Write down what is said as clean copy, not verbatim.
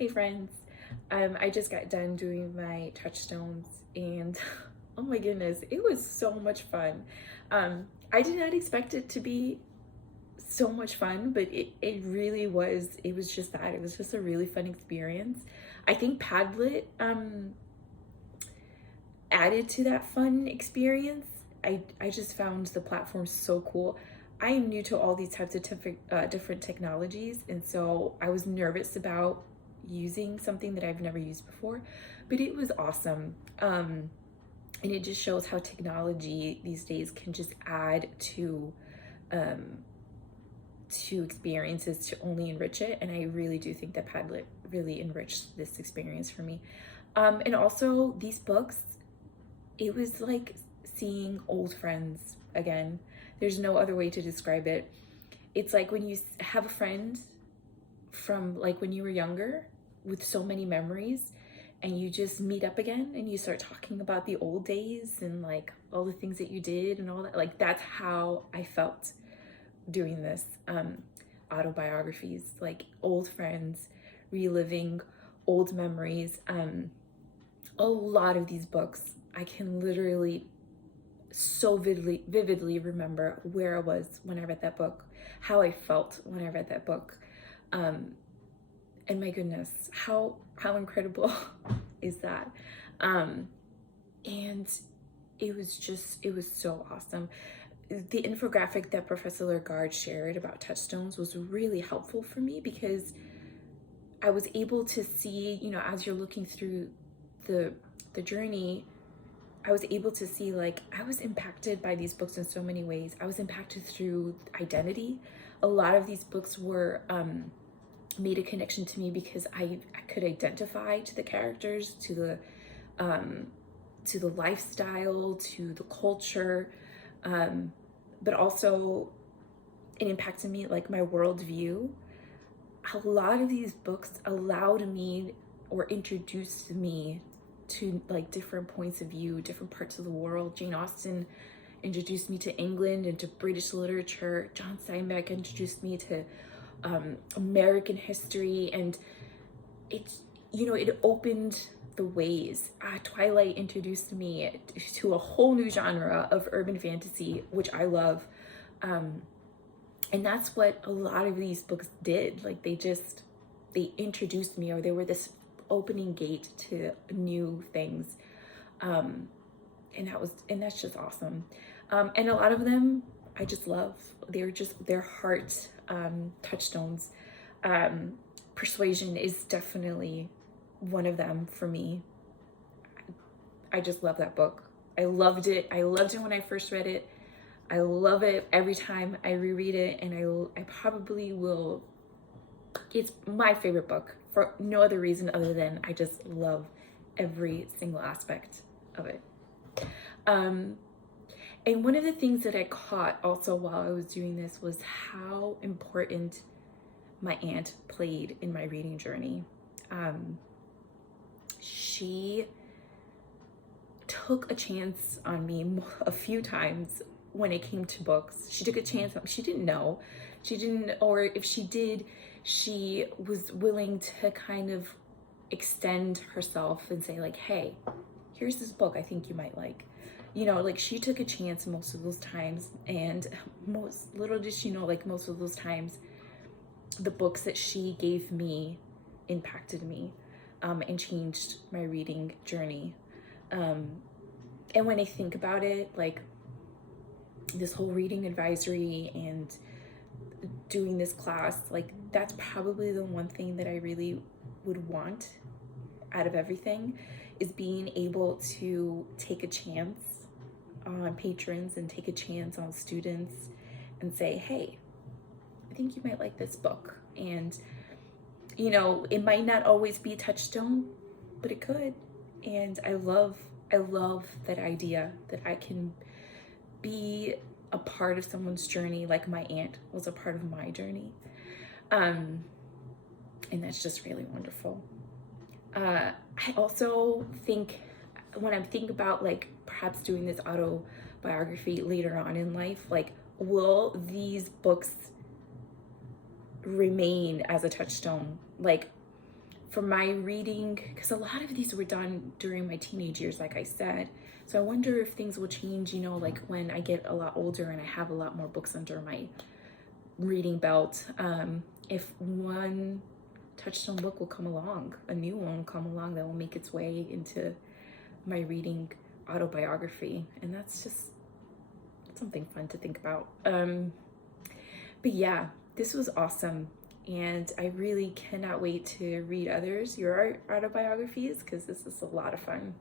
Hey friends, I just got done doing my Touchstones and oh my goodness, it was so much fun. I did not expect it to be so much fun, but it really was. It was just that. It was just a really fun experience. I think Padlet added to that fun experience. I just found the platform so cool. I am new to all these types of different technologies, and so I was nervous about using something that I've never used before, but it was awesome. And it just shows how technology these days can just add um, to experiences to only enrich it. And I really do think that Padlet really enriched this experience for me. And also these books, it was like seeing old friends again. There's no other way to describe it. It's like when you have a friend from like when you were younger with so many memories and you just meet up again and you start talking about the old days and like all the things that you did and all that. Like that's how I felt doing this autobiographies, like old friends, reliving old memories. A lot of these books I can literally so vividly remember where I was when I read that book, how I felt when I read that book. And my goodness, how incredible is that? And it was so awesome. The infographic that Professor Lagarde shared about Touchstones was really helpful for me because I was able to see, you know, as you're looking through the journey, I was able to see like I was impacted by these books in so many ways. I was impacted through identity. A lot of these books were made a connection to me because I could identify to the characters, to the lifestyle, to the culture, but also it impacted me like my worldview. A lot of these books allowed me or introduced me to like different points of view, different parts of the world. Jane Austen introduced me to England and to British literature. John Steinbeck introduced me to American history, and it's, you know, it opened the ways. Twilight introduced me to a whole new genre of urban fantasy, which I love. And that's what a lot of these books did. Like they introduced me, or they were this opening gate to new things. And that's just awesome. And a lot of them I just love. Their heart touchstones. Persuasion is definitely one of them for me. I just love that book. I loved it. I loved it when I first read it. I love it every time I reread it, and I probably will. It's my favorite book for no other reason other than I just love every single aspect of it. And one of the things that I caught also while I was doing this was how important my aunt played in my reading journey. She took a chance on me a few times when it came to books. She took a chance. She didn't know. She didn't, or if she did, she was willing to kind of extend herself and say like, hey, here's this book I think you might like. You know, like she took a chance most of those times, and little did she know, like most of those times, the books that she gave me impacted me and changed my reading journey. And when I think about it, like this whole reading advisory and doing this class, like that's probably the one thing that I really would want out of everything, is being able to take a chance on patrons and take a chance on students and say, hey, I think you might like this book. And, you know, it might not always be a touchstone, but it could. And I love that idea that I can be a part of someone's journey like my aunt was a part of my journey. And that's just really wonderful. I also think when I'm thinking about like perhaps doing this autobiography later on in life, like will these books remain as a touchstone? Like for my reading, because a lot of these were done during my teenage years, like I said. So I wonder if things will change, you know, like when I get a lot older and I have a lot more books under my reading belt. If one Touchstone book will come along, a new one will come along that will make its way into my reading autobiography. And that's just something fun to think about. But yeah, this was awesome. And I really cannot wait to read your autobiographies, because this is a lot of fun.